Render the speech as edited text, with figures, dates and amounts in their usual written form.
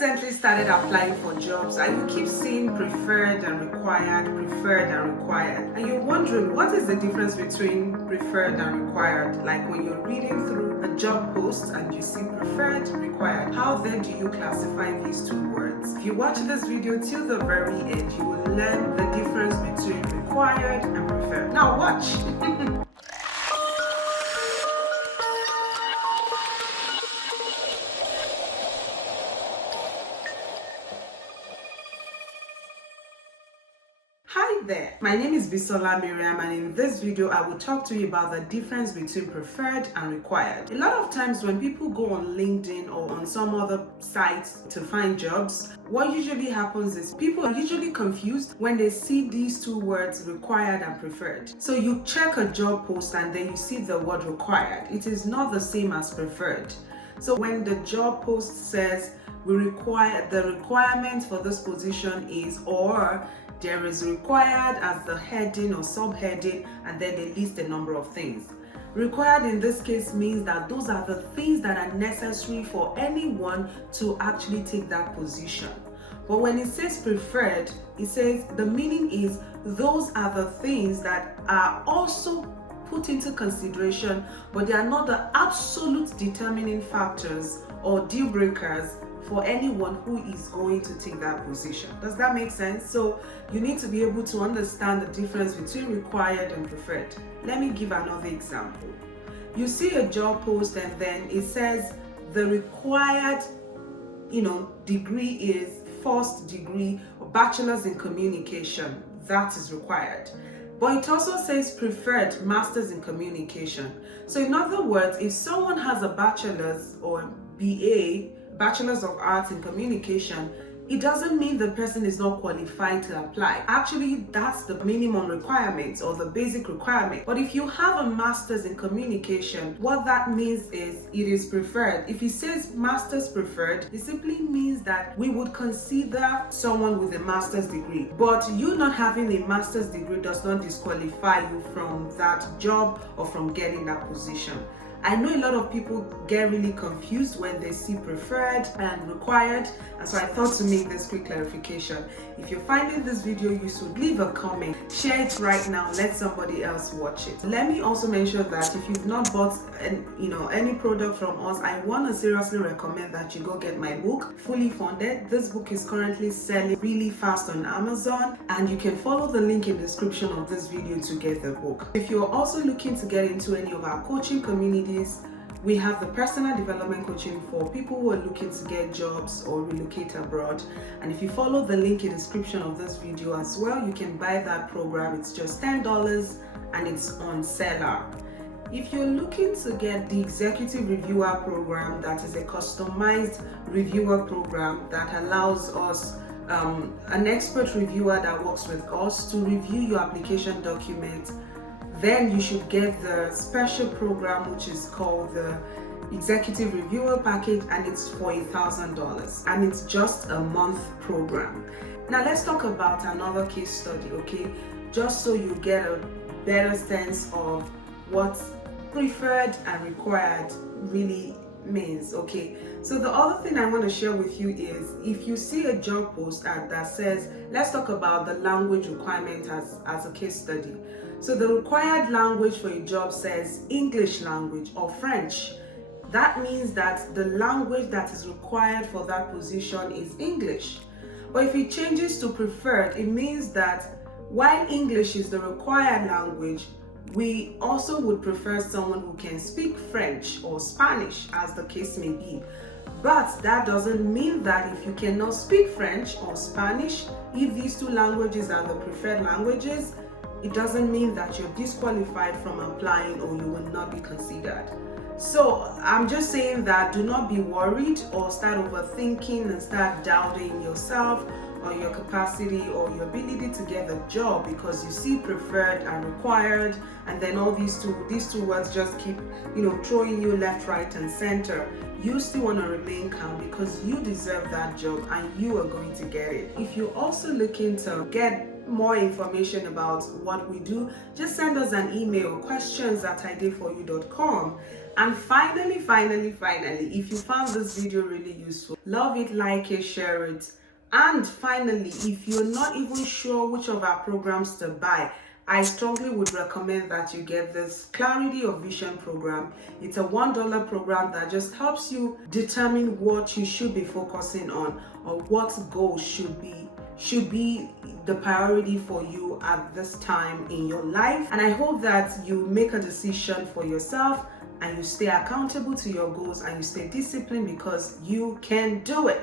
recently started applying for jobs and you keep seeing preferred and required, and you're wondering what is the difference between preferred and required? Like when you're reading through a job post and you see preferred, required, how then do you classify these two words? If you watch this video till the very end, you will learn the difference between required and preferred. Now watch. Hi there, my name is Bisola Miriam, and in this video I will talk to you about the difference between preferred and required. A lot of times when people go on LinkedIn or on some other sites to find jobs, what usually happens is people are usually confused when they see these two words, required and preferred. So you check a job post and then you see the word required. It is not the same as preferred. So when the job post says the requirement for this position is, or there is required as the heading or subheading, and then they list a number of things. Required in this case means that those are the things that are necessary for anyone to actually take that position. But when it says preferred, it says the meaning is those are the things that are also put into consideration, but they are not the absolute determining factors or deal breakers for anyone who is going to take that position. Does that make sense? So you need to be able to understand the difference between required and preferred. Let me give another example. You see a job post and then it says the required degree is first degree or bachelor's in communication. That is required. But it also says preferred master's in communication. So in other words, if someone has a bachelor's or BA, Bachelor's of Arts in Communication, it doesn't mean the person is not qualified to apply. Actually, that's the minimum requirement or the basic requirement. But if you have a master's in communication, what that means is it is preferred. If it says master's preferred, it simply means that we would consider someone with a master's degree. But you not having a master's degree does not disqualify you from that job or from getting that position. I know a lot of people get really confused when they see preferred and required, and so I thought to make this quick clarification. If you're finding this video useful, leave a comment, share it right now, let somebody else watch it. Let me also mention that if you've not bought any product from us, I want to seriously recommend that you go get my book, Fully Funded. This book is currently selling really fast on Amazon, and you can follow the link in the description of this video to get the book. If you're also looking to get into any of our coaching communities, we have the personal development coaching for people who are looking to get jobs or relocate abroad. And if you follow the link in the description of this video as well, you can buy that program. It's just $10 and it's on seller. If you're looking to get the Executive Reviewer program, that is a customized reviewer program that allows us an expert reviewer that works with us to review your application document, then you should get the special program which is called the Executive Reviewer Package, and it's for $1,000, and it's just a month program. Now let's talk about another case study, okay? Just so you get a better sense of what preferred and required really means, okay? So the other thing I want to share with you is if you see a job post that says, let's talk about the language requirement as a case study. So the required language for a job says English language or French. That means that the language that is required for that position is English. But if it changes to preferred, it means that while English is the required language, we also would prefer someone who can speak French or Spanish, as the case may be. But that doesn't mean that if you cannot speak French or Spanish, if these two languages are the preferred languages, it doesn't mean that you're disqualified from applying or you will not be considered. So I'm just saying that do not be worried or start overthinking and start doubting yourself or your capacity or your ability to get a job because you see preferred and required, and then all these two words just keep throwing you left, right and center. You still want to remain calm because you deserve that job and you are going to get it. If you're also looking to get more information about what we do, just send us an email, questions@ideyforyou.com. And finally, if you found this video really useful, love it, like it, share it. And finally, if you're not even sure which of our programs to buy, I strongly would recommend that you get this Clarity of Vision program. It's a $1 program that just helps you determine what you should be focusing on, or what goals should be the priority for you at this time in your life. And I hope that you make a decision for yourself and you stay accountable to your goals and you stay disciplined, because you can do it.